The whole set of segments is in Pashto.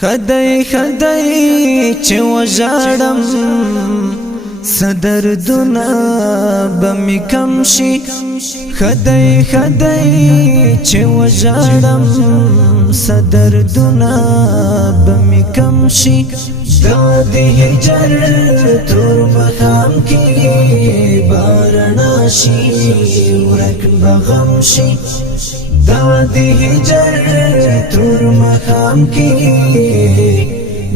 خدای خدای چې وژاړم صدردونه به می کم شي خدای خدای چې وژاړم صدردونه به می کم شي دا د هجر تور مقام کې بارنا شي ورک بغم شي دا د هجر تور مقام کې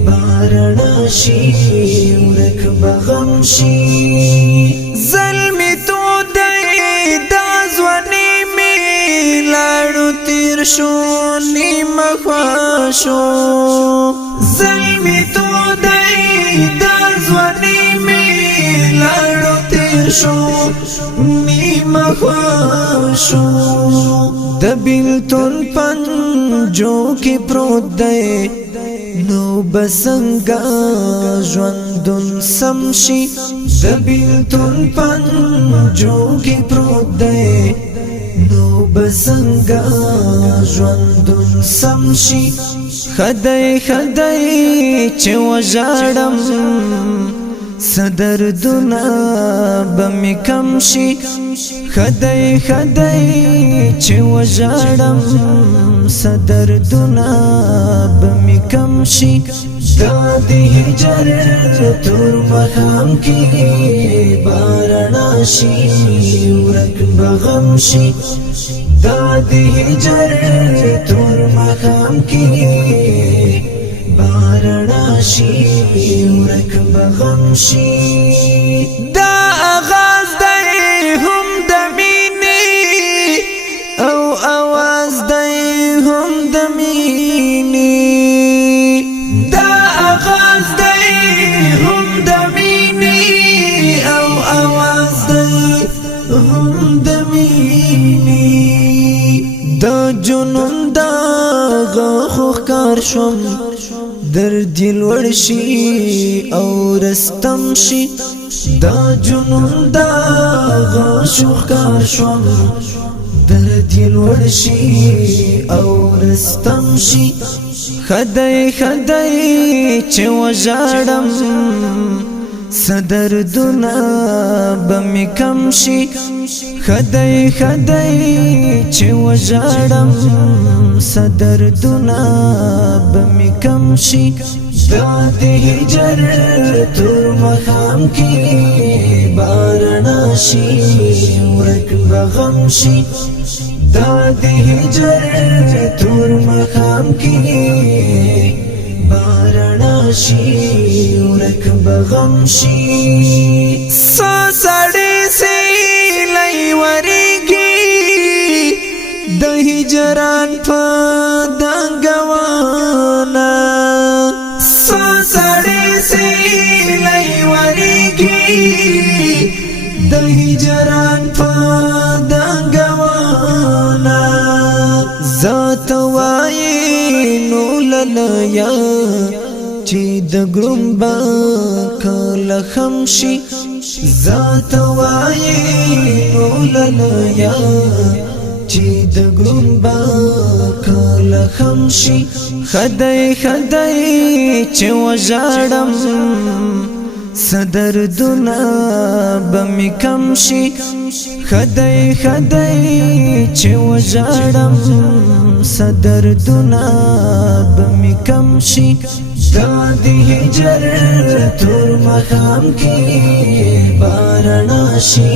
بارنا شي ورک بغم شي ظلمی تو دی دا ځواني می لاړو تیر شو نیمه خواشو ظلمی تو دی دا ځواني می لاړو تیر شو نیمه خواشو د بیلتون پنجو کې پروت دی نو بسنگا ژوندون سم شي د بیلتون پنجو کې پروت دی نو بسنگا ژوندون سم شي خدای خدای چې وژاړم صدردونه به می کم شي خدای خدای چې وژاړم صدردونه به می کم شي دا د هجر تور مقام کې بارنا شي ورک بغم شي دا د هجر تور مقام کې بارنا شي ورک بغم شي دا آغاز دی هم د مینې او आवाज دی هم د مینې دا آغاز دی هم د مینې او आवाज دی هم د مینې دا جنون دا غخ کار شوم در دل ورشي او رستم شي دا جنون دا غشوخ کار شوم در دل ورشي او رستم شي خدای خدای چې وژاړم صدردونه به می کم شي خدای خدای چې وژاړم صدردونه به می کم شي دا د هجر تور مقام کې بارنا شي ورک بغم شي دا د هجر تور مقام کې بارنا شي ورک بغم شي سړی سي لای ورګي د هجران په دنګوانا سړی سي لای ورګي د هجران په دنګوانا ذات وای نو لیا چې د ګرمبا کله خمشي ذات وای نو لیا چې د ګرمبا کله خمشي خدای خدای چې وژاړم صدردونه به می کم شي خدای خدای چې وژاړم صدردونه به می کم شي دا د هجر تور مقام کې بارنا شي